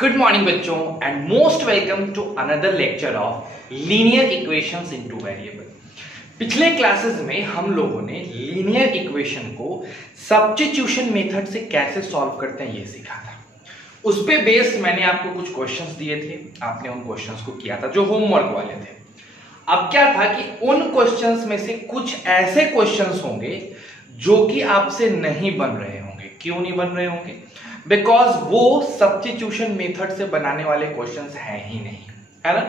Good morning बच्चों and most welcome to another lecture of linear equations in two variable. पिछले classes में हम लोगों ने लीनियर इक्वेशन को सब्स्टिट्यूशन मेथड से कैसे सॉल्व करते हैं ये सीखा था। उस पे बेस्ड मैंने आपको कुछ क्वेश्चंस दिए थे, आपने उन क्वेश्चंस को किया था जो होमवर्क वाले थे। अब क्या था कि उन क्वेश्चंस में से कुछ ऐसे क्वेश्चंस होंगे जो कि आपसे नहीं बन रहे होंगे। क्यों नहीं बन रहे होंगे? बिकॉज वो सब्स्टिट्यूशन मेथड से बनाने वाले क्वेश्चंस हैं ही नहीं, है ना।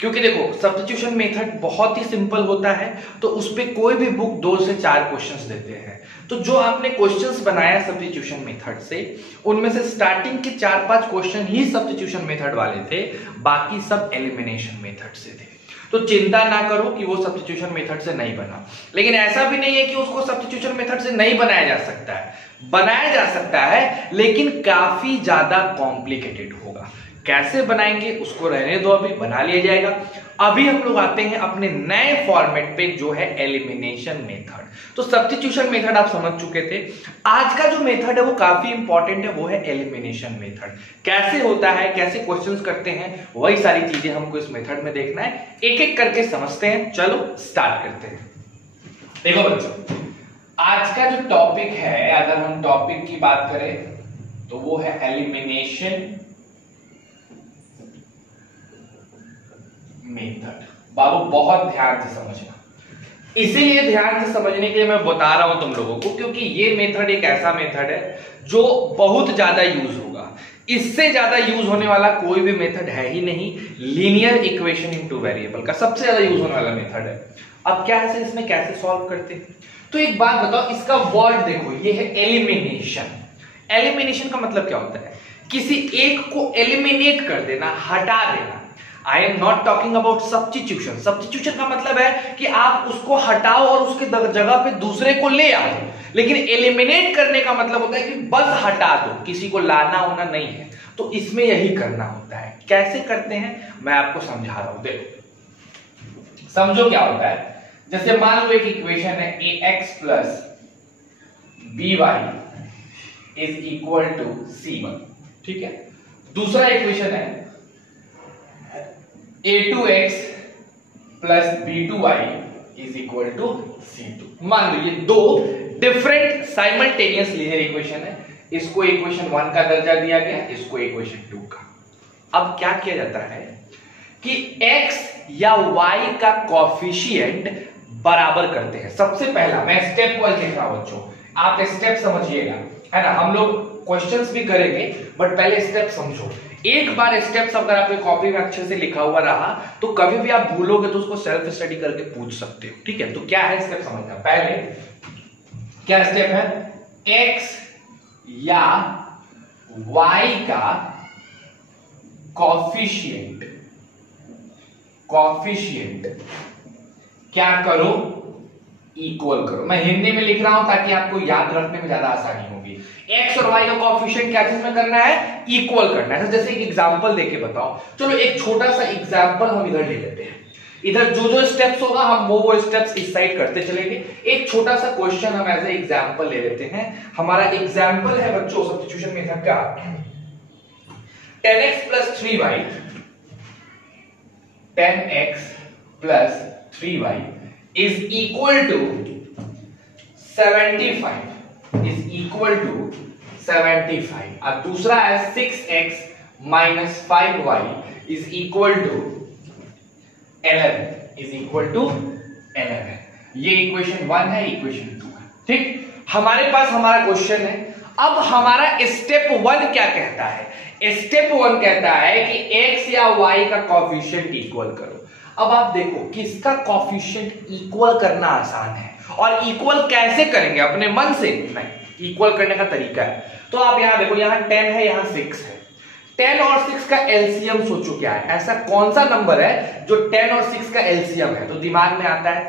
क्योंकि देखो सब्स्टिट्यूशन मेथड बहुत ही सिंपल होता है, तो उस पे कोई भी बुक 2 से 4 क्वेश्चंस देते हैं। तो जो आपने क्वेश्चंस बनाया सब्स्टिट्यूशन मेथड से, उनमें से स्टार्टिंग के 4-5 क्वेश्चन ही सब्स्टिट्यूशन मेथड वाले थे, बाकी सब एलिमिनेशन मेथड से थे। तो चिंता ना करो कि वो सब्स्टिट्यूशन मेथड से नहीं बना, लेकिन ऐसा भी नहीं है कि उसको सब्स्टिट्यूशन मेथड से नहीं बनाया जा सकता है। बनाया जा सकता है, लेकिन काफी ज्यादा कॉम्प्लिकेटेड होगा। कैसे बनाएंगे उसको रहने दो, अभी बना लिया जाएगा। अभी हम लोग आते हैं अपने नए फॉर्मेट पे जो है एलिमिनेशन मेथड। तो सब्स्टिट्यूशन मेथड आप समझ चुके थे। आज का जो मेथड है वो काफी इंपॉर्टेंट है, वो है एलिमिनेशन मेथड। कैसे होता है, कैसे क्वेश्चंस करते हैं, वही सारी चीजें हमको इस मेथड में देखना है। एक एक करके समझते हैं। चलो स्टार्ट करते हैं। देखो बच्चों, आज का जो टॉपिक है, अगर हम टॉपिक की बात करें तो वो है एलिमिनेशन मेथड। बाबू बहुत ध्यान से समझना, इसीलिए ध्यान से समझने के लिए मैं बता रहा हूं तुम लोगों को, क्योंकि ये मेथड एक ऐसा मेथड है जो बहुत ज्यादा यूज होगा। इससे ज्यादा यूज होने वाला कोई भी मेथड है ही नहीं। लीनियर इक्वेशन इनटू वेरिएबल का सबसे ज्यादा यूज होने वाला मेथड है। अब क्या है, इसमें कैसे सॉल्व करते हैं? तो एक बात बताओ, इसका वर्ड देखो, ये है एलिमिनेशन। एलिमिनेशन का मतलब क्या होता है? किसी एक को एलिमिनेट कर देना, हटा देना। I am not talking about substitution. Substitution का मतलब है कि आप उसको हटाओ और उसके जगह पे दूसरे को ले आओ। लेकिन एलिमिनेट करने का मतलब होता है कि बस हटा दो, किसी को लाना होना नहीं है। तो इसमें यही करना होता है। कैसे करते हैं मैं आपको समझा रहा हूं। देखो समझो क्या होता है। जैसे मान लो एक इक्वेशन है ax plus by is equal to c1, ठीक है। दूसरा इक्वेशन है a2x plus b2y is equal to c2। मान लो ये दो डिफरेंट साइमल्टेनियस लीनियर इक्वेशन है। इसको इक्वेशन 1 का दर्जा दिया गया, इसको इक्वेशन 2 का। अब क्या किया जाता है कि x या y का कॉफिशिएंट बराबर करते हैं। सबसे पहला मैं स्टेप वाइज लिख रहा हूं बच्चों, आप स्टेप समझिएगा, है ना। हम लोग क्वेश्चंस भी करेंगे, बट पहले स्टेप समझो। एक बार स्टेप्स अगर आपकी कॉपी में अच्छे से लिखा हुआ रहा तो कभी भी आप भूलोगे तो उसको सेल्फ स्टडी करके पूछ सकते हो, ठीक है। तो क्या है स्टेप समझना। पहले क्या स्टेप है? x या y का कॉफिशिएंट क्या करो? इक्वल करो। मैं हिंदी में लिख रहा हूं ताकि आपको याद रखने में ज्यादा आसानी होगी। x और y का कॉफिशिएंट क्या चीज में करना है? इक्वल करना है। जैसे एक एग्जांपल देके बताओ। चलो एक छोटा सा एग्जांपल हम इधर ले लेते हैं। इधर जो जो स्टेप्स होगा हम वो स्टेप्स इस साइड करते चलेंगे। एक छोटा सा क्वेश्चन हम एज ए एग्जांपल ले लेते हैं। हमारा एग्जांपल है बच्चों सब्स्टिट्यूशन मेथड का 10x plus 3y, 10x plus 3y is equal to 75 is equal to 75। अब दूसरा है 6x minus 5y is equal to 11 is equal to 11। ये इक्वेशन 1 है, इक्वेशन 2 है, ठीक। हमारे पास हमारा क्वेश्चन है। अब हमारा स्टेप 1 क्या कहता है? स्टेप 1 कहता है कि x या y का कॉफिशिएंट इक्वल करो। अब आप देखो किसका कॉफिशिएंट इक्वल करना आसान है, और इक्वल कैसे करेंगे? अपने मन से नहीं, इक्वल करने का तरीका है। तो आप यहां देखो, यहां 10 है, यहां 6 है। 10 और 6 का एलसीएम सोचो क्या है। ऐसा कौन सा नंबर है जो 10 और 6 का एलसीएम है? तो दिमाग में आता है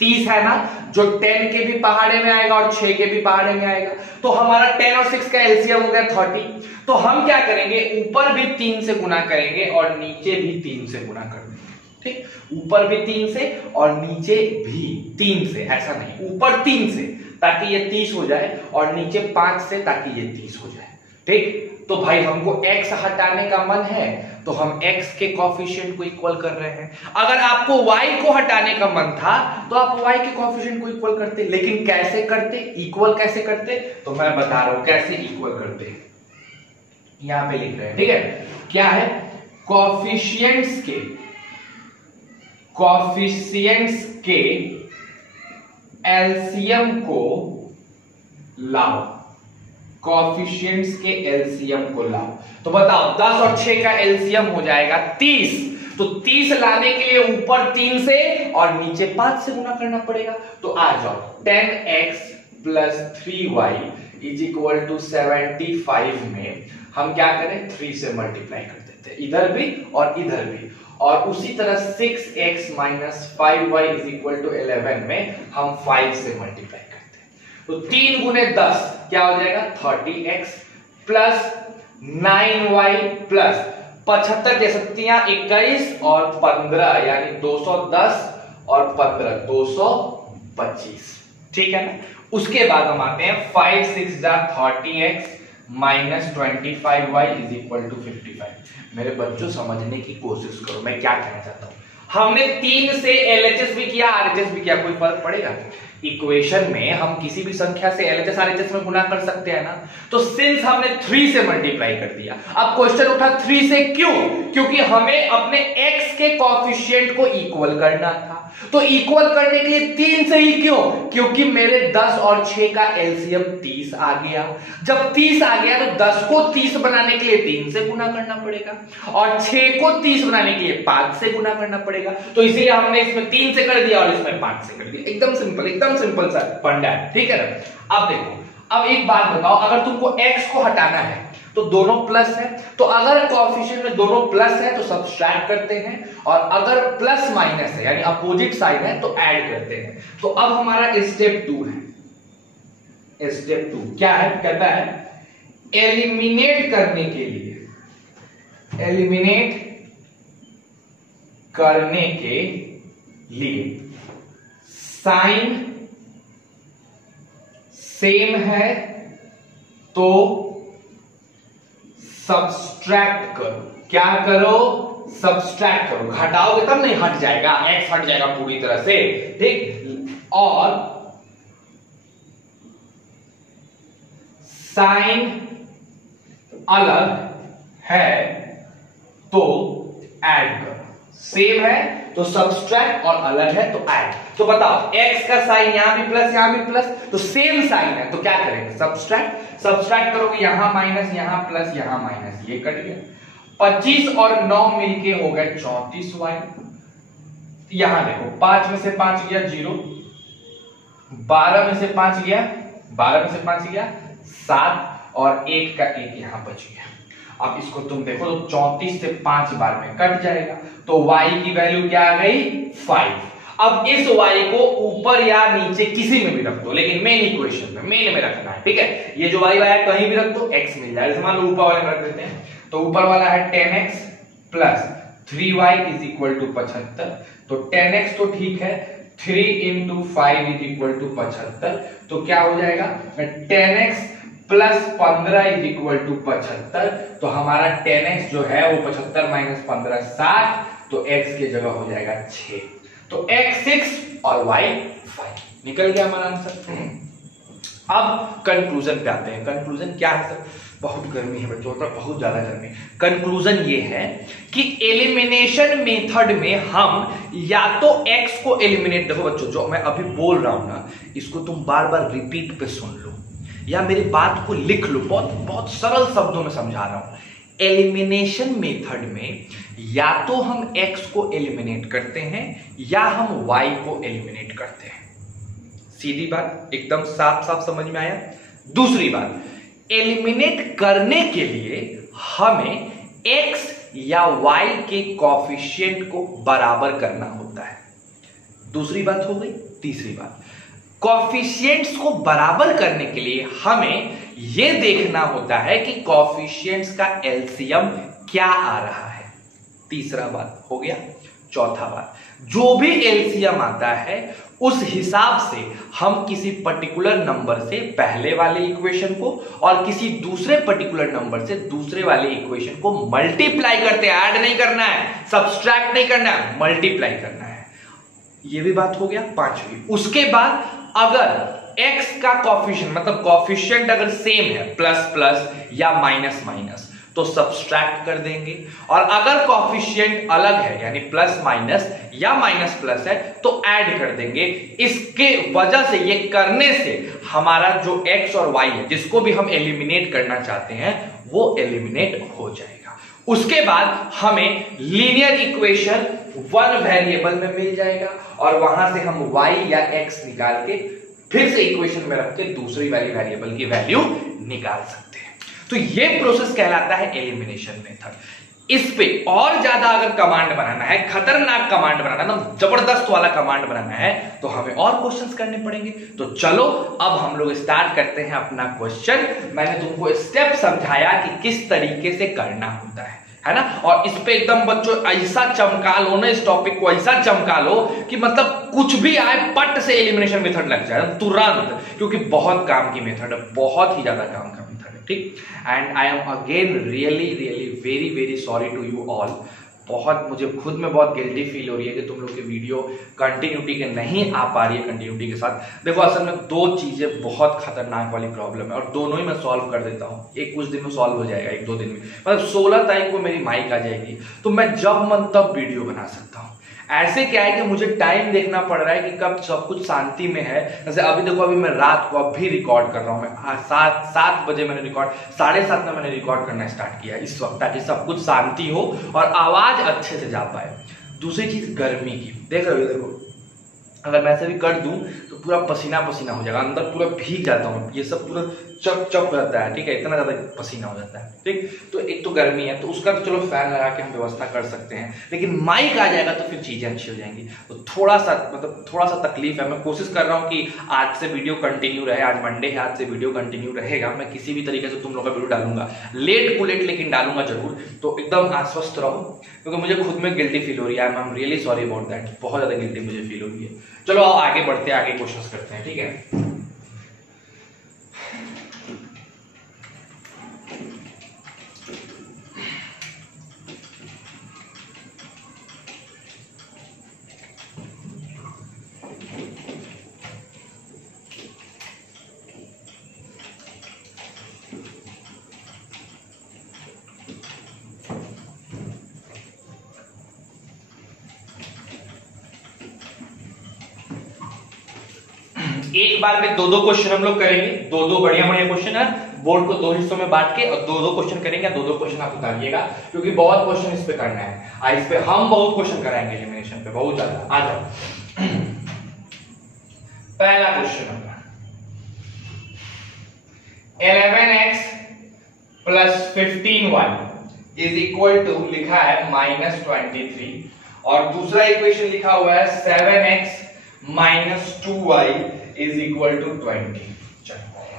30 है ना, जो 10 के भी पहाड़े में आएगा और 6 के भी पहाड़े में आएगा। तो हमारा 10 और 6 का एलसीएम हो गया 30। तो हम क्या करेंगे? ऊपर भी 3 से गुना करेंगे और नीचे भी 3 से गुना कर देंगे, ठीक। ऊपर भी 3 से और नीचे भी 3 से, ऐसा नहीं, ऊपर 3 से ताकि ये 30 हो जाए और नीचे 5 से ताकि ये 30 हो जाए, ठीक। तो भाई हमको x हटाने का मन है तो हम x के कोएफिशिएंट को इक्वल कर रहे हैं। अगर आपको y को हटाने का मन था तो आप y के कोएफिशिएंट को इक्वल करते, लेकिन कैसे करते, इक्वल कैसे करते, तो मैं बता रहा हूं कैसे इक्वल करते। यहां पे लिख रहे हैं, ठीक है, क्या है, कोएफिशिएंट्स के एलसीएम को लाओ, कोएफिशिएंट्स के एलसीएम को लाओ। तो बताओ 10 और 6 का एलसीएम हो जाएगा 30, तो 30 लाने के लिए ऊपर 3 से और नीचे 5 से गुना करना पड़ेगा। तो आ जाओ 10x plus 3y is equal to 75 में हम क्या करें, 3 से मल्टीप्लाई कर देते हैं, इधर भी और इधर भी। और उसी तरह 6x minus 5y is equal to 11 में हम 5 से मल्टीप्लाई करते हैं। तो 3 गुने 10 क्या हो जाएगा, 30x प्लस 9y प्लस 75 के 21 और 15 यानी 210 और 15 225, ठीक है ना। उसके बाद हम आते हैं 5 6 जा 30x minus 25y is equal to 55। मेरे बच्चों समझने की कोशिश करो मैं क्या कहना चाहता हूं। हमने 3 से LHS भी किया, RHS भी किया, कोई फर्क पड़ेगा? इक्वेशन में हम किसी भी संख्या से LHS RHS में गुना कर सकते हैं ना। तो सिंस हमने 3 से मल्टीप्लाई कर दिया, अब क्वेश्चन उठा 3 से क्यों, क्योंकि हमें अपने x के कोएफिशिएंट को इक्वल करना था। तो इक्वल करने के लिए 3 से ही क्यों, क्योंकि मेरे 10 और 6 का एलसीएम 30 आ गया। जब 30 आ गया तो 10 को 30 बनाने के लिए 3 से गुना करना पड़ेगा और 6 को 30 बनाने के लिए 5 से गुना करना पड़ेगा। तो इसीलिए हमने इसमें 3 से कर दिया और इसमें 5 से कर दिया। एकदम सिंपल सा फंडा है, ठीक है ना। अब देखो, अब एक बात बताओ, अगर तुमको x को हटाना है तो दोनों प्लस है, तो अगर कोएफिशिएंट में दोनों प्लस है तो सब्सट्रैक्ट करते हैं, और अगर प्लस माइनस है यानी अपोजिट साइन है तो ऐड करते हैं। तो अब हमारा स्टेप 2 है। स्टेप 2 क्या है, कहता है एलिमिनेट करने के लिए साइन सेम है तो सब्सट्रैक्ट करो। क्या करो, सब्सट्रैक्ट करो, घटाओगे तब नहीं हट जाएगा, x हट जाएगा पूरी तरह से, ठीक। और साइन अलग है तो ऐड करो, सेम है तो सब्सट्रैक्ट और अलग है तो ऐड। तो बताओ x का साइन यहां भी प्लस, तो सेम साइन है तो क्या करेंगे, सब्सट्रैक्ट करोगे, यहां माइनस यहां प्लस यहां माइनस, ये कट गया। 25 और 9 मिलके हो गए 34y। यहां देखो 5 में से 5 गया 0, 12 में से 5 गया 7 और 1 का 1 यहां बच गया। अब इसको तुम देखो तो 34 से 5 बार में कट जाएगा, तो y की वैल्यू क्या आ गई, 5। अब इस y को ऊपर या नीचे किसी में भी रख दो, लेकिन मेन इक्वेशन में, मेन में रखना है, ठीक है। ये जो y आया कहीं भी रख दो, x मिल जाएगा। मान लो ऊपर वाले में रख देते हैं, तो ऊपर वाला है 10x plus 3y is equal to 75। तो 10x तो ठीक है, 3 इंटू 5 इज इक्वल टू 75, तो क्या हो जाएगा 10x plus 15 is equal to 75। तो हमारा 10x जो है वो 75 माइनस 15 60, तो x की जगह हो जाएगा 6। तो x 6 और y 5, निकल गया हमारा आंसर। अब कंक्लूजन पे आते हैं। कंक्लूजन क्या है सर, बहुत गर्मी है बच्चों, बहुत ज्यादा गर्मी। कंक्लूजन ये है कि एलिमिनेशन मेथड में हम या तो x को एलिमिनेट, देखो बच्चों जो मैं अभी बोल रहा हूं ना, इसको तुम बार बार रिपीट पे सुन लो या मेरी बात को लिख लो, बहुत सरल शब्दों में समझा रहा हूं। एलिमिनेशन मेथड में या तो हम x को एलिमिनेट करते हैं या हम y को एलिमिनेट करते हैं। सीधी बात, एकदम साफ साफ समझ में आया। दूसरी बात, एलिमिनेट करने के लिए हमें x या y के कोएफिशिएंट को बराबर करना होता है। दूसरी बात हो गई। तीसरी बात, कोएफिशिएंट्स को बराबर करने के लिए हमें यह देखना होता है कि कोएफिशिएंट्स का एलसीएम क्या आ रहा है। तीसरा बात हो गया। चौथा बात, जो भी एलसीएम आता है उस हिसाब से हम किसी पर्टिकुलर नंबर से पहले वाले इक्वेशन को और किसी दूसरे पर्टिकुलर नंबर से दूसरे वाले इक्वेशन को मल्टीप्लाई करते हैं। ऐड नहीं करना है, सब्सट्रैक्ट नहीं करना है, मल्टीप्लाई करना है। ये भी बात हो गया पांचवी। उसके बाद अगर x का कॉफिशिएंट मतलब कॉफिशिएंट अगर सेम है प्लस प्लस या माइनस माइनस तो सब्सट्रैक्ट कर देंगे, और अगर कॉफिशिएंट अलग है यानी प्लस माइनस या माइनस प्लस है तो ऐड कर देंगे। इसके वजह से ये करने से हमारा जो x और y है जिसको भी हम एलिमिनेट करना चाहते हैं वो एलिमिनेट हो जाएगा। उसके बाद हमें लीनियर इक्वेशन वन वेरिएबल में मिल जाएगा और वहां से हम y या x निकाल के फिर से इक्वेशन में रख के दूसरी वाली वेरिएबल की वैल्यू निकाल सकते हैं। तो ये प्रोसेस कहलाता है एलिमिनेशन मेथड। इस पे और ज्यादा अगर कमांड बनाना है, खतरनाक कमांड बनाना है, जबरदस्त वाला कमांड बनाना है तो हमें और क्वेश्चंस करने पड़ेंगे। तो चलो अब हम लोग स्टार्ट करते हैं अपना क्वेश्चन। मैंने तुमको स्टेप समझाया कि किस तरीके से करना होता है ना, और इस पे एकदम बच्चों ऐसा चमका लो ना, इस टॉपिक को ऐसा चमका लो कि मतलब कुछ भी आए पट से एलिमिनेशन मेथड लग जाए तुरंत, क्योंकि बहुत काम की मेथड है, बहुत ही ज्यादा काम का मेथड है। ठीक, and I am again really very very sorry to you all. बहुत मुझे खुद में बहुत गिल्टी फील हो रही है कि तुम लोग की वीडियो कंटिन्यूटी के नहीं आ पा रही है कंटिन्यूटी के साथ। देखो असल में दो चीजें बहुत खतरनाक वाली प्रॉब्लम है और दोनों ही मैं सॉल्व कर देता हूँ, एक कुछ दिन में सॉल्व हो जाएगा, एक दो दिन में। मतलब 16 तारीख को मेरी माइक आ जाएगी तो मैं जब मन तब वीडियो बना सकता हूँ। ऐसे क्या है कि मुझे टाइम देखना पड़ रहा है कि कब सब कुछ शांति में है। जैसे अभी देखो, अभी मैं रात को अभी रिकॉर्ड कर रहा हूँ, मैं 7 बजे मैंने रिकॉर्ड 7:30 में मैंने रिकॉर्ड करना स्टार्ट किया इस वक्त, ताकि सब कुछ शांति हो और आवाज अच्छे से जा पाए। दूसरी चीज गर्मी की, देख रहे हो, देखो अगर मैं ऐसे भी कर दूं तो पूरा पसीना पसीना हो जाएगा, अंदर पूरा भीग जाता हूँ, ये सब पूरा चप चप रहता है। ठीक है, इतना ज्यादा पसीना हो जाता है। ठीक, तो एक तो गर्मी है तो उसका तो चलो फैन लगा के हम व्यवस्था कर सकते हैं, लेकिन माइक आ जाएगा तो फिर चीजें अच्छी हो जाएंगी। तो थोड़ा सा तकलीफ है। मैं कोशिश कर रहा हूँ कि आज से वीडियो कंटिन्यू रहे, आज मंडे है, आज से वीडियो कंटिन्यू रहेगा। मैं किसी भी तरीके से तुम लोग का वीडियो डालूंगा, लेट को लेट लेकिन डालूंगा जरूर। तो एकदम आश्वस्त रहो, क्योंकि मुझे खुद में गिल्टी फील हो रही है। I am really sorry about that, बहुत ज्यादा गिल्टी मुझे फील हो रही है। चलो आओ आगे बढ़ते हैं, आगे क्वेश्चंस करते हैं। ठीक है, एक बार में दो क्वेश्चन हम लोग करेंगे, दो बढ़िया क्वेश्चन है। बोर्ड को 2 हिस्सों में बांट के और दो क्वेश्चन करेंगे, दो क्वेश्चन आप उतारिएगा, क्योंक't बहुत क्वेश्चन इस पे करना है। इस पे हम बहुत क्वेश्चन कराएंगे एलिमिनेशन पे, बहुत ज्यादा। आ जाओ, पहला क्वेश्चन होगा 11x + 15y = लिखा है -23, और दूसरा इक्वेशन लिखा हुआ है 7x - 2y = 20।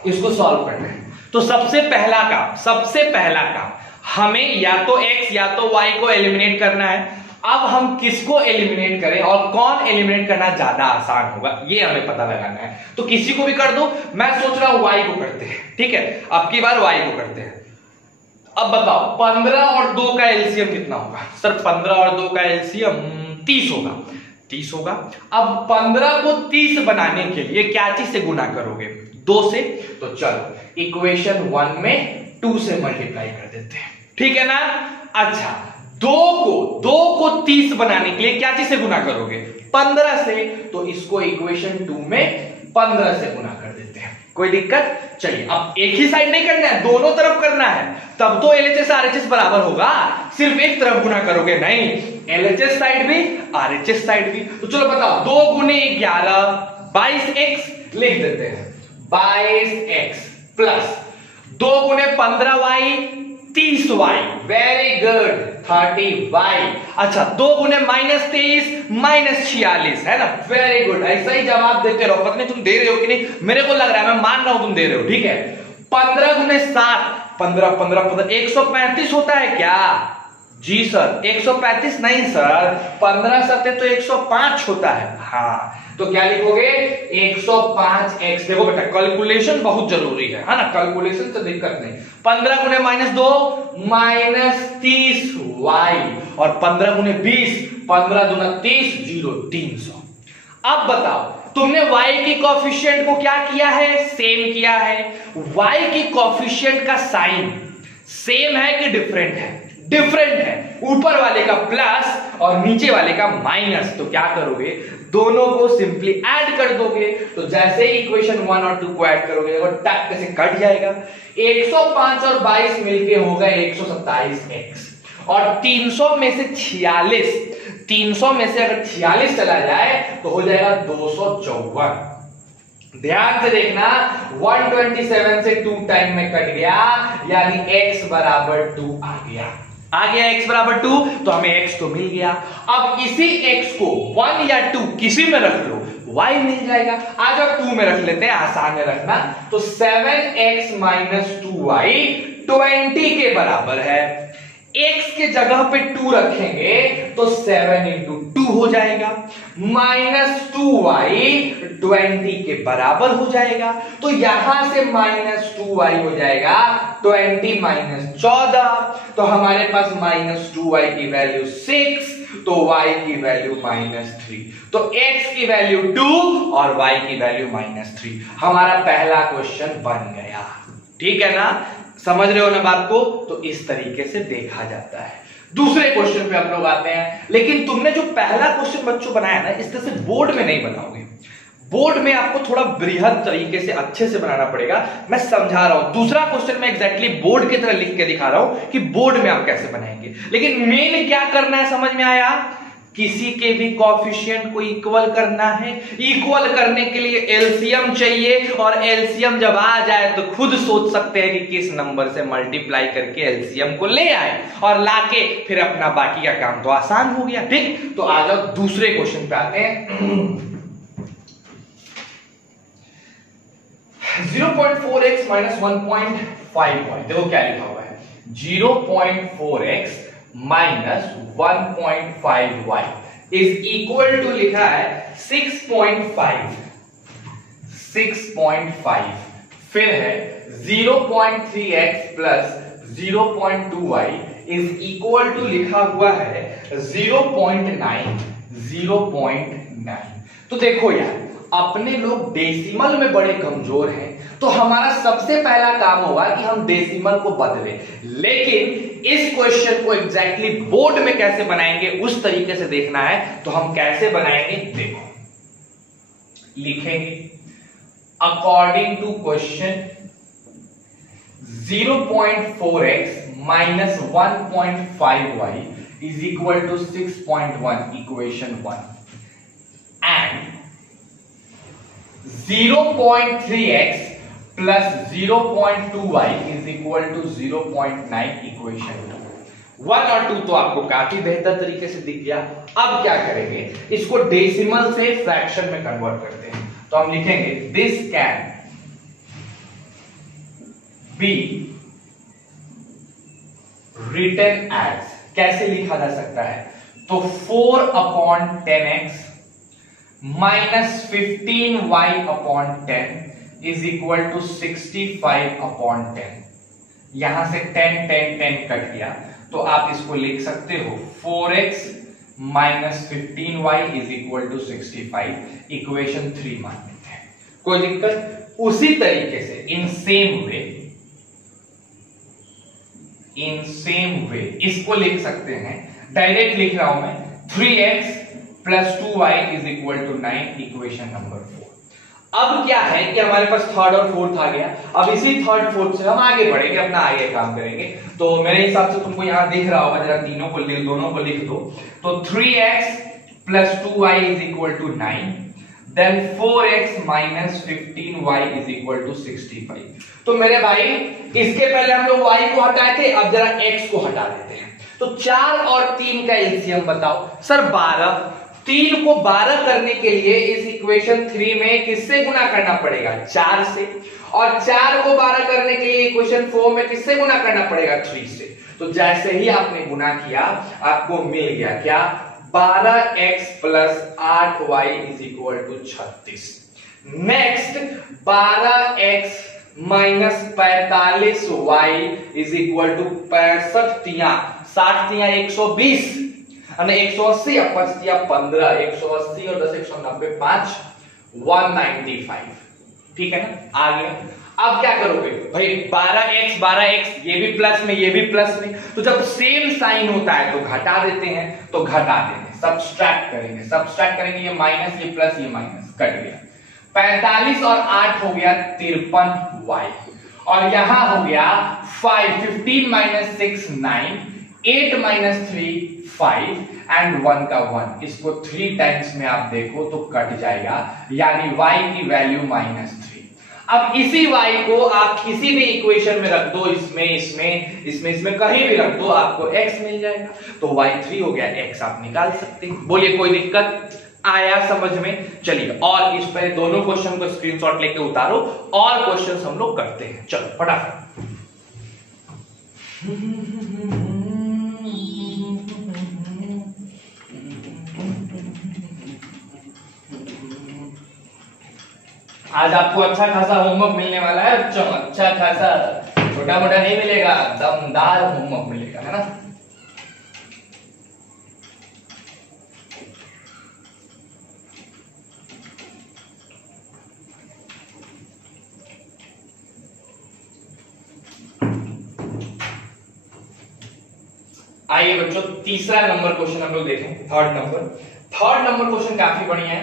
इसको सॉल्व करना है। तो सबसे पहला काम हमें या तो x या तो y को एलिमिनेट करना है। अब हम किसको एलिमिनेट करें और कौन एलिमिनेट करना ज्यादा आसान होगा ये हमें पता लगाना है। तो किसी को भी कर दो, मैं सोच रहा हूं y को करते हैं। ठीक है, अब की बार y को करते हैं। अब बताओ 15 और 2 का एलसीएम कितना होगा? सर 15 और 2 का एलसीएम 30 होगा। अब 15 को 30 बनाने के लिए क्या चीज से गुना करोगे? 2 से। तो चलो इक्वेशन 1 में 2 से मल्टीप्लाई कर देते हैं। ठीक है ना? अच्छा, 2 को 30 बनाने के लिए क्या चीज से गुना करोगे? 15 से। तो इसको इक्वेशन 2 में 15 से गुना कर देते हैं। कोई दिक्कत? चलिए, अब एक ही साइड नहीं करना है, दोनों तरफ करना है, तब तो LHS RHS बराबर होगा। सिर्फ एक तरफ गुना करोगे नहीं, LHS साइड भी RHS साइड भी। तो चलो बताओ, 2 × 11 22x लिख देते हैं, 22x plus 2 × 15y 30y, very good 30y। अच्छा, 2 × -23 -46 है ना, वेरी गुड। ऐसा ही जवाब देते रहो, पता नहीं तुम दे रहे हो कि नहीं, मेरे को लग रहा है, मैं मान रहा हूं तुम दे रहे हो। ठीक है, 15 × 7 15 135 होता है क्या? जी सर 135 नहीं सर, 15 सत्ते तो 105 होता है। हाँ तो क्या लिखोगे 105x। देखो बेटा कैलकुलेशन बहुत जरूरी है ना, कैलकुलेशन से दिक्कत नहीं। 15 गुने -2 -30y और 15 गुने 20 15 दूना 30 0 300। अब बताओ तुमने y की कोफिशिएंट को क्या किया है, सेम किया है। y की कोफिशिएंट का साइन सेम है कि डिफरेंट है? डिफरेंट है। ऊपर वाले का प्लस और नीचे वाले का माइनस, तो क्या करोगे दोनों को सिंपली ऐड कर दोगे। तो जैसे ही इक्वेशन 1 और 2 को ऐड करोगे देखो टक से कट जाएगा। 105 और 22 मिलके होगा 127x और 300 में से 46, 300 में से अगर 46 चला जाए तो हो जाएगा 254। ध्यान से देखना 127 से 2 टाइम में कट गया, यानी x बराबर 2 आ गया। आ गया x बराबर 2, तो हमें x तो मिल गया। अब इसी x को 1 या 2 किसी में रख लो, y मिल जाएगा। आज अब 2 में रख लेते हैं, आसान है रखना। तो 7x माइनस 2y 20 के बराबर है। x के जगह पे 2 रखेंगे तो 7 इंटू 2 हो जाएगा, माइनस 2y 20 के बराबर हो जाएगा। तो यहां से माइनस 2y हो जाएगा 20 माइनस 14, तो हमारे पास माइनस 2y की वैल्यू 6, तो y की वैल्यू -3। तो x की वैल्यू 2 और y की वैल्यू -3। हमारा पहला क्वेश्चन बन गया। ठीक है ना, समझ रहे हो ना बात को? तो इस तरीके से देखा जाता है। दूसरे क्वेश्चन पे हम लोग आते हैं, लेकिन तुमने जो पहला क्वेश्चन बच्चों बनाया ना, इस तरह से बोर्ड में नहीं बनाओगे। बोर्ड में आपको थोड़ा बृहद तरीके से अच्छे से बनाना पड़ेगा। मैं समझा रहा हूं, दूसरा क्वेश्चन मैं एग्जैक्टली बोर्ड की तरह लिख के दिखा रहा हूं कि बोर्ड में आप कैसे बनाएंगे। लेकिन मेन क्या करना है समझ में आया? किसी के भी कोएफिशिएंट को इक्वल करना है। इक्वल करने के लिए एलसीएम चाहिए, और एलसीएम जब आ जाए तो खुद सोच सकते हैं कि किस नंबर से मल्टीप्लाई करके एलसीएम को ले आए और लाके फिर अपना बाकी का काम तो आसान हो गया। ठीक, तो आ जाओ दूसरे क्वेश्चन पे आते हैं। 0.4x minus 1.5y। देखो क्या लिखा हुआ है, 0.4x minus 1.5y is equal to लिखा है 6.5, फिर है 0.3x plus 0.2y is equal to लिखा हुआ है 0.9। तो देखो यार, अपने लोग डेसिमल में बड़े कमजोर हैं, तो हमारा सबसे पहला काम होगा कि हम डेसिमल को बदलें। लेकिन इस क्वेश्चन को एग्जैक्टली बोर्ड में कैसे बनाएंगे उस तरीके से देखना है। तो हम कैसे बनाएंगे, देखो लिखेंगे according to question 0.4x minus 1.5y is equal to 6.1, equation 1, and 0.3x plus 0.2y is equal to 0.9, equation 2। 1 और 2 तो आपको काफी बेहतर तरीके से दिख गया। अब क्या करेंगे, इसको डेसिमल से फ्रैक्शन में कन्वर्ट करते हैं। तो हम लिखेंगे this can be written as, कैसे लिखा जा सकता है? तो 4/10x minus 15y upon 10 is equal to 65/10। यहां से 10 कट गया, तो आप इसको लिख सकते हो 4x minus 15y is equal to 65, equation 3 मान लेते हैं। कोई दिक्कत? उसी तरीके से इन सेम वे इसको लिख सकते हैं। डायरेक्ट लिख रहा हूं मैं 3x plus 2y is equal to 9, equation number 4। अब क्या है कि हमारे पास थर्ड और फोर्थ आ गया। अब इसी थर्ड फोर्थ से हम आगे बढ़ेंगे, अपना आगे काम करेंगे। तो मेरे हिसाब से तुमको यहां दिख रहा होगा, जरा दोनों को लिख दो। तो 3x plus 2y is equal to 9, then 4x minus 15y is equal to 65। तो मेरे भाई इसके पहले हम लोग y को हटाए थे, अब जरा x को हटा देते हैं। तो 4 और 3 का एलसीएम बताओ। सर 12, 3 को 12 करने के लिए इस इक्वेशन 3 में किससे गुना करना पड़ेगा? 4 से। और 4 को 12 करने के लिए इक्वेशन 4 में किससे गुना करना पड़ेगा? 3 से। तो जैसे ही आपने गुना किया आपको मिल गया क्या? 12x plus 8y is equal to 36। Next 12x minus 45y is equal to 65 तिया 60 तिया 120 અને 180 अपस्तिया 15 180 और 10 190 5 195। ठीक है ना? आ गया। अब क्या करोगे भाई? 12x ये भी प्लस में ये भी प्लस में, तो जब सेम साइन होता है तो घटा देते हैं, तो घटा देंगे, सब्सट्रैक्ट करेंगे ये माइनस ये प्लस ये माइनस कट गया। 45 और 8 हो गया 53y और यहां हो गया 5 15 माइनस 6 9 8 माइनस 3 5 एंड 1 का 1। इसको 3 टाइम्स में आप देखो तो कट जाएगा, यानी y की वैल्यू -3। अब इसी y को आप किसी भी इक्वेशन में रख दो, इसमें कहीं भी रख दो, आपको x मिल जाएगा। तो y3 हो गया, x आप निकाल सकते हैं। बोलिए कोई दिक्कत आया समझ में? चलिए और इस पर दोनों क्वेश्चन को स्क्रीनशॉट लेके उतारो और क्वेश्चन हम लोग करते हैं। चलो फटाफट। आज आपको अच्छा खासा होमवर्क मिलने वाला है बच्चों, अच्छा खासा, छोटा मोटा नहीं मिलेगा, दमदार होमवर्क मिलेगा, है ना? आइए बच्चों तीसरा नंबर क्वेश्चन हम लोग देखें। थर्ड नंबर क्वेश्चन काफी बढ़िया है।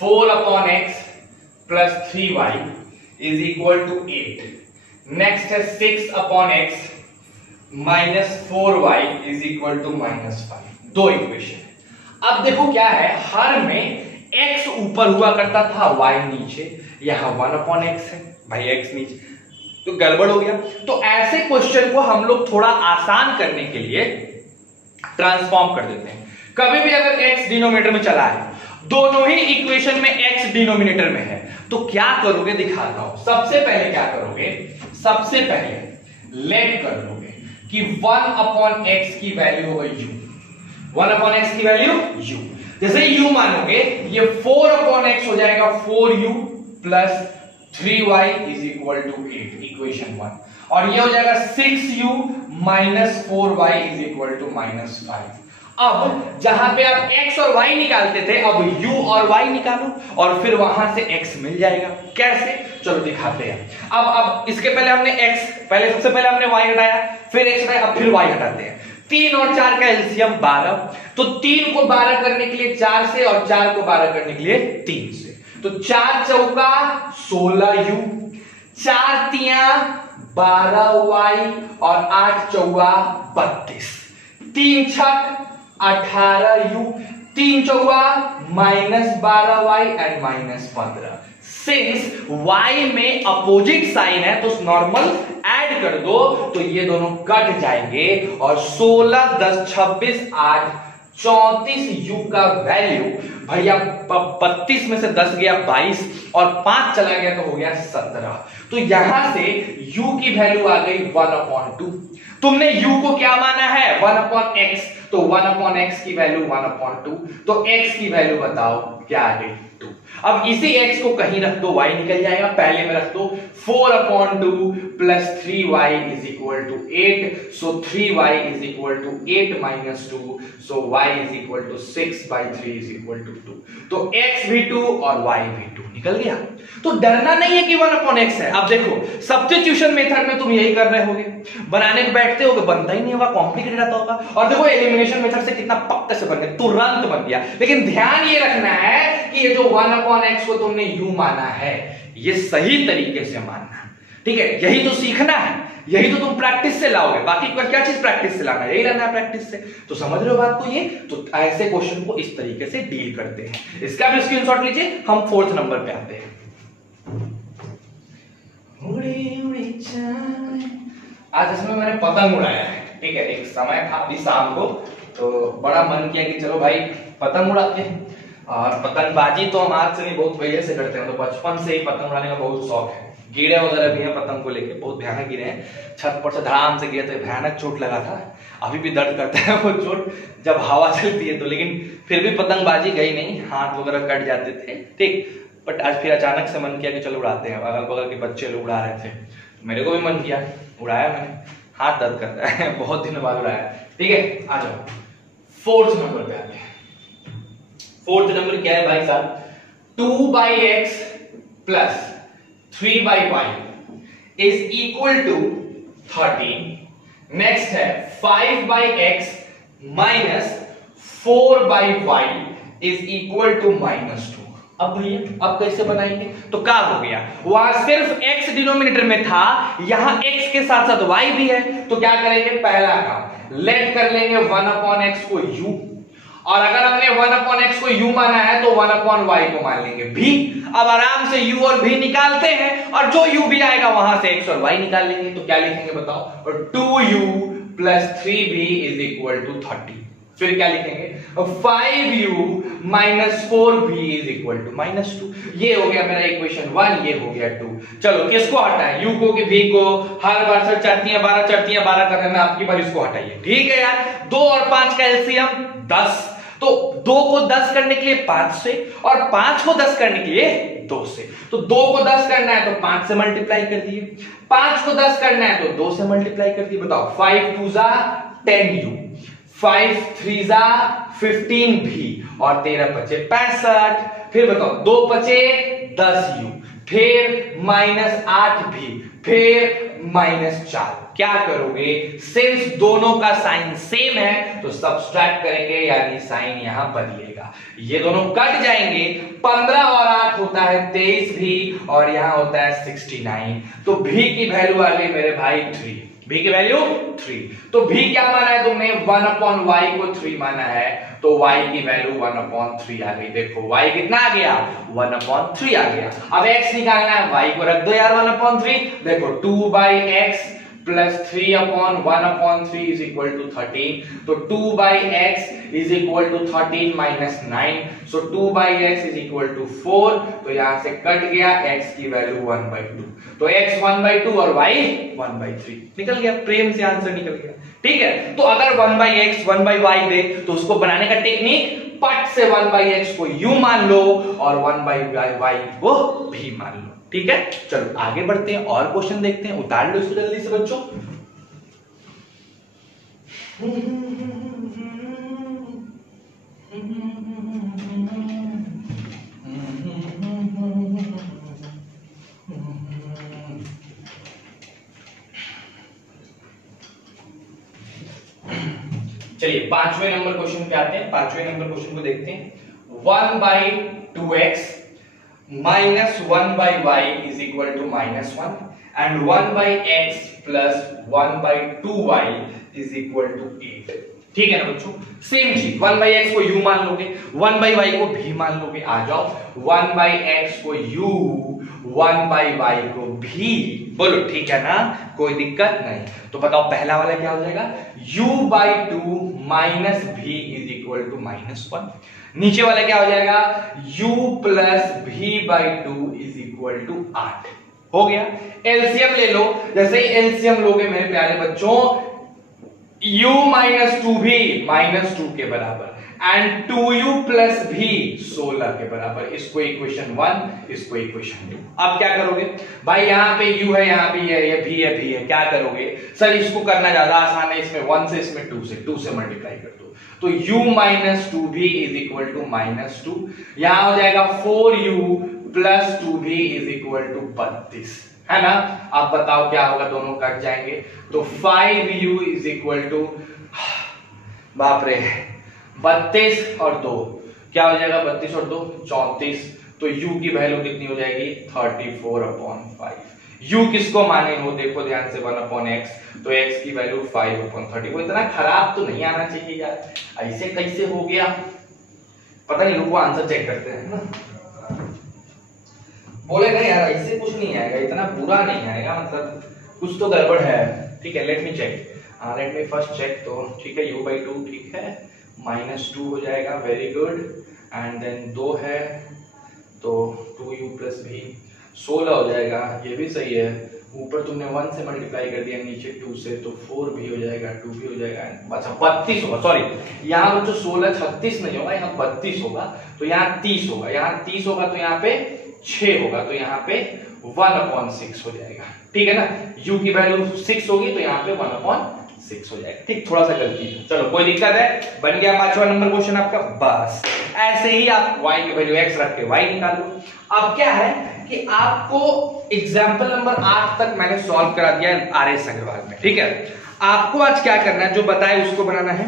4/x plus 3y is equal to 8। Next है 6/x minus 4y is equal to -5। दो इक्वेशन। अब देखो क्या है, हर में x ऊपर हुआ करता था, y नीचे। यहां 1/x है भाई, x नीचे, तो गड़बड़ हो गया। तो ऐसे क्वेश्चन को हम लोग थोड़ा आसान करने के लिए ट्रांसफॉर्म कर देते हैं। कभी भी अगर x डिनोमिनेटर में चला है, दोनों ही इक्वेशन में x डिनोमिनेटर में है, तो क्या करोगे दिखाता हूं। सबसे पहले क्या करोगे, सबसे पहले लेट कर लोगे कि 1/x की वैल्यू होगा u। 1/x की वैल्यू u। जैसे u मानोगे, ये 4/x हो जाएगा 4u plus 3y is equal to 8, equation 1। और ये हो जाएगा 6u minus 4y is equal to -5। अब जहां पे आप x और y निकालते थे, अब u और y निकालो और फिर वहां से x मिल जाएगा। कैसे? चलो दिखाते हैं। अब इसके पहले हमने सबसे पहले हमने y हटाया, फिर x हटाया, अब फिर y हटाते हैं। 3 और 4 का एलसीएम 12, तो 3 को 12 करने के लिए 4 से और 4 को 12 करने के लिए 3 से। तो 4 चौका 16u, 4 तिया 12y और 8 चौका 32, 3 छक 18u, 3 चौका -12y एंड -15। सिंस y में अपोजिट साइन है तो नॉर्मल ऐड कर दो तो ये दोनों कट जाएंगे और 16 10 26 8 34u का वैल्यू भैया 32 में से 10 गया 22 और 5 चला गया तो हो गया 17। तो यहां से u की वैल्यू आ गई 1/2। तुमने u को क्या माना है? 1/x, तो 1/x की वैल्यू 1/2। तो x की वैल्यू बताओ क्या आ गई? 2। अब इसी x को कहीं रख दो, y निकल जाएगा। पहले में रख दो 4/2 plus 3y is equal to 8, so 3y is equal to 8 minus 2, so y is equal to 6/3 is equal to 2। तो x भी 2 और y भी 2 निकल गया। तो डरना नहीं है कि 1/x है। अब देखो सब्स्टिट्यूशन मेथड में तुम यही कर रहे होगे, बनाने के बैठते होगे, बनता ही नहीं होगा, कॉम्प्लिकेटेड रहता होगा। और देखो एलिमिनेशन मेथड से कितना पक्के से बन गया, तुरंत बन गया। लेकिन ध्यान ये रखना है कि ये जो 1/x को तुमने u माना है, ये सही तरीके से मानना है, ठीक है? यही तो सीखना है, यही तो तुम प्रैक्टिस से लाओगे। बाकी क्या चीज प्रैक्टिस से लाना, यही लाना है प्रैक्टिस से। तो समझ रहे हो बात को? ये तो ऐसे क्वेश्चन को इस तरीके से डील करते हैं। इसका भी स्क्रीनशॉट लीजिए। हम 4th नंबर पे आते हैं। आज इसमें मैंने पतंग उड़ाया है, ठीक है? एक समय था अभी शाम को, तो बड़ा मन किया कि चलो भाई पतंग उड़ाते हैं। और पतंगबाजी तो हम आज से नहीं बहुत पहले से करते हैं, तो बचपन से ही पतंग उड़ाने का बहुत शौक है। कीड़े वगैरह भी हैं पतंग को लेके, बहुत भयानक गिरे हैं। छत पर से धड़ाम से गिरे तो भयानक चोट लगा था, अभी भी दर्द करता है वो चोट जब हवा चलती है तो। लेकिन फिर भी पतंगबाजी गई नहीं, हाथ वगैरह कट जाते थे, ठीक। बट आज फिर अचानक से मन किया कि चलो उड़ाते हैं। अगल बगल के बच्चे लोग उड़ा रहे थे, मेरे को भी मन किया, उड़ाया मैंने। हाथ दर्द करता है, बहुत दिन बाद उड़ाया। ठीक है, आ जाओ फोर्थ नंबर पे आते हैं। फोर्थ नंबर क्या है भाई साहब? 2/x plus 3/y is equal to 13। Next है 5/x minus 4/y is equal to -2। अब भैया अब कैसे बनाएंगे? तो क्या हो गया, वहां सिर्फ x डिनोमिनेटर में था, यहां x के साथ साथ y भी है। तो क्या करेंगे, पहला काम लेट कर लेंगे 1/x को u, और अगर हमने 1/x को u माना है तो 1/y को मान लेंगे v। अब आराम से u और v निकालते हैं, और जो u भी आएगा वहां से x और y निकाल लेंगे। तो क्या लिखेंगे बताओ? और 2u plus 3v is equal to 30। फिर क्या लिखेंगे? 5u minus 4v is equal to -2। ये हो गया मेरा इक्वेशन 1, ये हो गया 2। चलो किसको हटाएं, u को कि v को? हर बार सर चढ़ती है 12 करने में आपकी बार, इसको हटाइए। ठीक है यार, 2 और 5 का एलसीएम 10, तो 2 को 10 करने के लिए 5 से, और 5 को 10 करने के लिए 2 से। तो 2 को 10 करना है तो 5 से मल्टीप्लाई कर दिए, 5 को 10 करना है तो 2 से मल्टीप्लाई कर दिए। बताओ 5 2 जा 10u, 5 3 जा 15 भी, और 13 बचे 65। फिर बताओ 2 बचे 10u, फिर -8 भी, फिर -4। क्या करोगे? सिंस दोनों का साइन सेम है तो सब्सट्रैक्ट करेंगे, यानी साइन यहां बदलेगा, ये दोनों कट जाएंगे। 15 और 8 होता है 23 भी, और यहां होता है 69। तो भी की वैल्यू आ गई मेरे भाई 3, भी की वैल्यू 3। तो भी क्या माना है तुमने? 1/y को 3 माना है, तो y की वैल्यू 1/3 आ गई। देखो y कितना आ गया? 1/3 आ गया। अब x निकालना है, y को रख दो यार 1/3। देखो 2/x plus 3/1/3 is equal to 13। तो 2/x is equal to 13 minus 9, so 2/x is equal to 4। तो यहां से कट गया, x की वैल्यू 1/2। तो x 1/2 और y 1/3 निकल गया, प्रेम से आंसर निकल गया। ठीक है, तो अगर 1/x 1/y दे तो उसको बनाने का टेक्निक, पट से 1/x को u मान लो और 1/y को भी मान लो। ठीक है, चलो आगे बढ़ते हैं और क्वेश्चन देखते हैं। उतार लो इसको जल्दी से बच्चों। चलिए 5वें नंबर क्वेश्चन पे आते हैं। 5वें नंबर क्वेश्चन को देखते हैं। 1/2x minus 1/y is equal to -1 and 1/x plus 1/2y is equal to 8। ठीक है ना बच्चों, सेम चीज, 1/x को u मान लोगे, 1/y को भी मान लोगे। आ जाओ 1/x को u, 1/y को भी, बोलो ठीक है ना, कोई दिक्कत नहीं। तो बताओ पहला वाला क्या हो जाएगा? u/2 minus v is equal to -1। नीचे वाला क्या हो जाएगा? u plus v/2 is equal to 8। हो गया, एलसीएम ले लो। जैसे ही एलसीएम लोगे मेरे प्यारे बच्चों, u माइनस 2v -2 के बराबर, एंड 2u प्लस v 16 के बराबर। इसको इक्वेशन 1, इसको इक्वेशन 2। अब क्या करोगे भाई? यहां पे u है, यहां पे ये v है, v है। क्या करोगे सर? इसको करना ज्यादा आसान है, इसमें 1 से, इसमें 2 से मल्टीप्लाई कर दो। तो u minus 2v is equal to -2। यहां हो जाएगा 4u plus 2v is equal to 32, है ना। अब बताओ क्या होगा? दोनों कट जाएंगे, तो 5u इज इक्वल टू, बाप रे, 32 और 2 क्या हो जाएगा? 32 और 2 34। तो u की वैल्यू कितनी हो जाएगी? 34/5। u किसको माने हो? देखो ध्यान से, 1/x, तो x की वैल्यू 5/30। वो इतना खराब तो नहीं आना चाहिए यार, ऐसे कैसे हो गया पता नहीं। लोग आंसर चेक करते हैं ना, बोले नहीं यार ऐसे कुछ नहीं आएगा, इतना बुरा नहीं आएगा, मतलब कुछ तो गड़बड़ है। ठीक है, let me check, let me first check. तो ठीक है, u/2 ठीक है, -2 हो जाएगा, वेरी गुड। एंड देन 2 है तो 2u प्लस v, 16 हो जाएगा, ये भी सही है। ऊपर तुमने 1 से मल्टीप्लाई कर दिया, नीचे 2 से, तो 4 भी हो जाएगा, 2 भी हो जाएगा। अच्छा 32 होगा, सॉरी यहाँ पर जो 16 36 नहीं होगा, यहाँ 32 होगा, तो यहाँ 30 होगा, यहाँ 30 होगा तो यहाँ पे 6 होगा, तो यहाँ पे 1/6 हो जाएगा। ठीक है ना, u की वैल्यू 6 होगी तो यहाँ पे 1/6 हो जाएगा। ठीक, थोड़ा सा गलती है, चलो कोई दिक्कत है, बन गया 5वां नंबर क्वेश्चन आपका। बस ऐसे ही आप y की वैल्यू x रख के y निकाल लो। अब क्या है कि आपको एग्जाम्पल नंबर 8 तक मैंने सॉल्व करा दिया RS अग्रवाल में। ठीक है, आपको आज क्या करना है, जो बताए उसको बनाना है।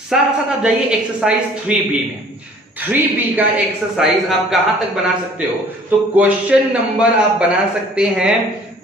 साथ साथ आप जाइए एक्सरसाइज 3B में। 3B का एक्सरसाइज आप कहां तक बना सकते हो, तो क्वेश्चन नंबर आप बना सकते हैं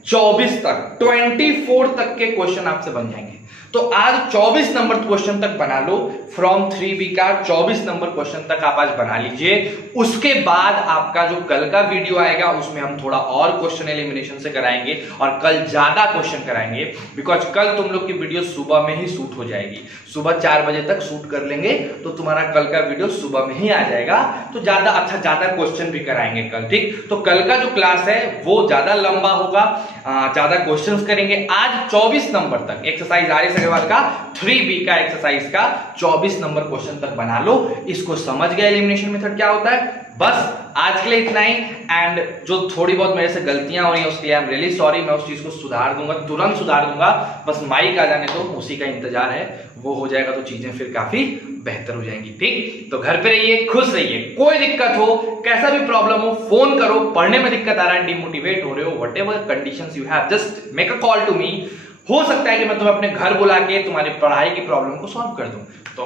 24 तक, 24 तक के क्वेश्चन आपसे बन जाएंगे। तो आज 24 नंबर क्वेश्चन तक बना लो, फ्रॉम 3B का 24 नंबर क्वेश्चन तक आप आज बना लीजिए। उसके बाद आपका जो कल का वीडियो आएगा उसमें हम थोड़ा और क्वेश्चन एलिमिनेशन से कराएंगे और कल ज्यादा क्वेश्चन कराएंगे, बिकॉज कल तुम लोग की वीडियो सुबह में ही शूट हो जाएगी। सुबह 4 बजे तक शूट कर लेंगे तो तुम्हारा कल का वीडियो सुबह में ही आ जाएगा, तो ज्यादा अच्छा ज्यादा क्वेश्चन भी कराएंगे कल। ठीक, तो कल का जो क्लास है वो ज्यादा लंबा होगा, ज्यादा क्वेश्चंस करेंगे। आज 24 नंबर तक एक्सरसाइज RS अग्रवाल का 3B का एक्सरसाइज का 24 नंबर क्वेश्चन तक बना लो। इसको समझ गए एलिमिनेशन मेथड क्या होता है। बस आज के लिए इतना ही। एंड जो थोड़ी बहुत मेरे से गलतियां हो रही हैं उसके लिए आई एम रियली सॉरी, मैं उस चीज को सुधार दूंगा, तुरंत सुधार दूंगा। बस माइक आ जाने दो, उसी का इंतजार है, वो हो जाएगा तो चीजें फिर काफी बेहतर हो जाएंगी। ठीक, तो घर पे रहिए, खुश रहिए, कोई दिक्कत हो, कैसा भी प्रॉब्लम हो फोन करो, पढ़ने में दिक्कत आ रहा है, डिमोटिवेट हो रहे हो, whatever conditions you have, just make a call to me. हो सकता है कि मैं तुम्हें अपने घर बुला के तुम्हारी पढ़ाई की प्रॉब्लम को सॉल्व कर दूं, तो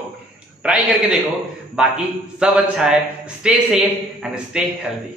ट्राई करके देखो। बाकी सब अच्छा है, stay safe and stay healthy.